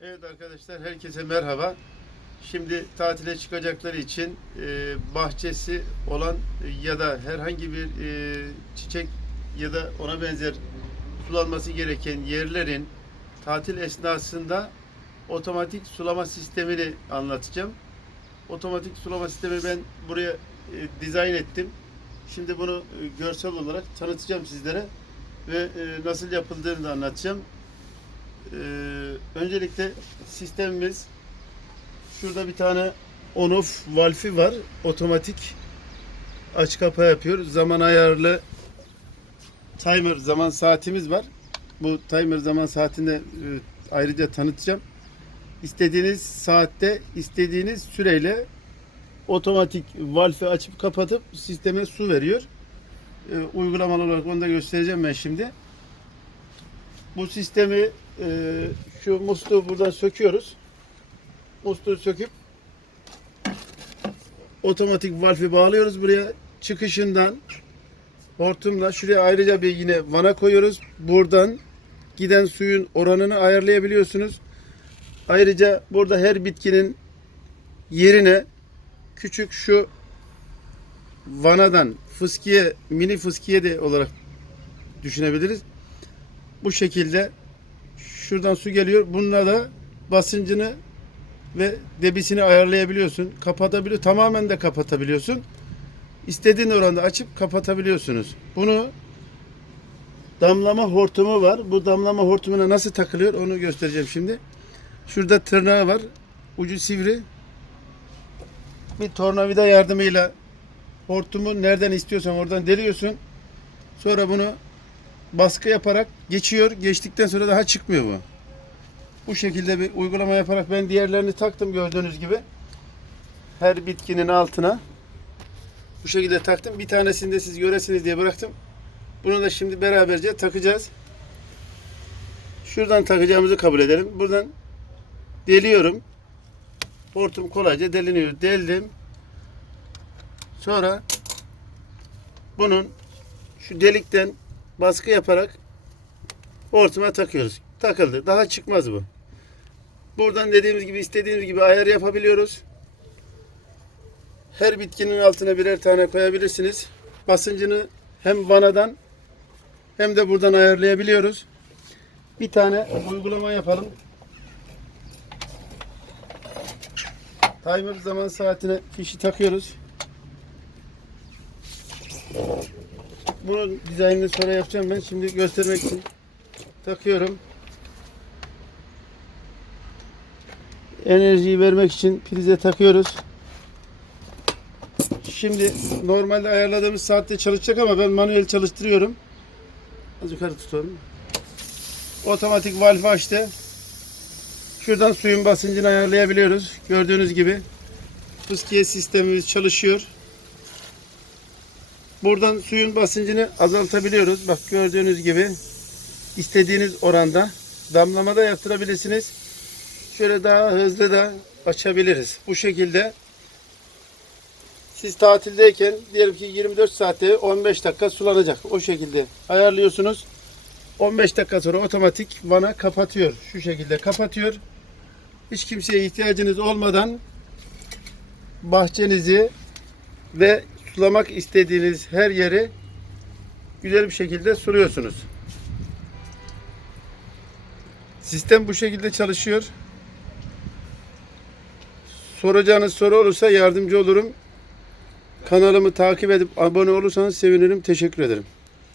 Evet arkadaşlar herkese merhaba. Şimdi tatile çıkacakları için e, bahçesi olan ya da herhangi bir e, çiçek ya da ona benzer sulanması gereken yerlerin tatil esnasında otomatik sulama sistemini anlatacağım. Otomatik sulama sistemi ben buraya e, dizayn ettim. Şimdi bunu e, görsel olarak tanıtacağım sizlere ve e, nasıl yapıldığını da anlatacağım. Ee, öncelikle sistemimiz şurada bir tane on off valfi var. Otomatik aç kapa yapıyor. Zaman ayarlı timer zaman saatimiz var. Bu timer zaman saatini de, e, ayrıca tanıtacağım. İstediğiniz saatte istediğiniz süreyle otomatik valfi açıp kapatıp sisteme su veriyor. Ee, uygulamalı olarak onu da göstereceğim ben şimdi. Bu sistemi e, şu musluğu buradan söküyoruz. Musluğu söküp otomatik valfi bağlıyoruz buraya. Çıkışından hortumla şuraya ayrıca bir yine vana koyuyoruz. Buradan giden suyun oranını ayarlayabiliyorsunuz. Ayrıca burada her bitkinin yerine küçük şu vanadan fıskiye, mini fıskiye de olarak düşünebiliriz. Bu şekilde şuradan su geliyor. Bununla da basıncını ve debisini ayarlayabiliyorsun. Kapatabiliyor. Tamamen de kapatabiliyorsun. İstediğin oranda açıp kapatabiliyorsunuz. Bunu damlama hortumu var. Bu damlama hortumuna nasıl takılıyor onu göstereceğim şimdi. Şurada tırnağı var. Ucu sivri. Bir tornavida yardımıyla hortumu nereden istiyorsan oradan deliyorsun. Sonra bunu baskı yaparak geçiyor. Geçtikten sonra daha çıkmıyor bu. Bu şekilde bir uygulama yaparak ben diğerlerini taktım gördüğünüz gibi. Her bitkinin altına. Bu şekilde taktım. Bir tanesini de siz göresiniz diye bıraktım. Bunu da şimdi beraberce takacağız. Şuradan takacağımızı kabul edelim. Buradan deliyorum. Hortum kolayca deliniyor. Deldim. Sonra bunun şu delikten baskı yaparak hortuma takıyoruz. Takıldı. Daha çıkmaz bu. Buradan dediğimiz gibi istediğimiz gibi ayar yapabiliyoruz. Her bitkinin altına birer tane koyabilirsiniz. Basıncını hem vanadan hem de buradan ayarlayabiliyoruz. Bir tane uygulama yapalım. Timer zaman saatine fişi takıyoruz. Bunun dizaynını sonra yapacağım ben. Şimdi göstermek için takıyorum. Enerjiyi vermek için prize takıyoruz. Şimdi normalde ayarladığımız saatte çalışacak ama ben manuel çalıştırıyorum. Az yukarı tutalım. Otomatik valfi açtı. Şuradan suyun basıncını ayarlayabiliyoruz. Gördüğünüz gibi fıskiye sistemimiz çalışıyor. Buradan suyun basıncını azaltabiliyoruz. Bak gördüğünüz gibi istediğiniz oranda damlamada yaptırabilirsiniz. Şöyle daha hızlı da açabiliriz. Bu şekilde siz tatildeyken diyelim ki 24 saatte 15 dakika sulanacak. O şekilde ayarlıyorsunuz. 15 dakika sonra otomatik vana kapatıyor. Şu şekilde kapatıyor. Hiç kimseye ihtiyacınız olmadan bahçenizi ve sulamak istediğiniz her yeri güzel bir şekilde suluyorsunuz. Sistem bu şekilde çalışıyor. Soracağınız soru olursa yardımcı olurum. Kanalımı takip edip abone olursanız sevinirim. Teşekkür ederim.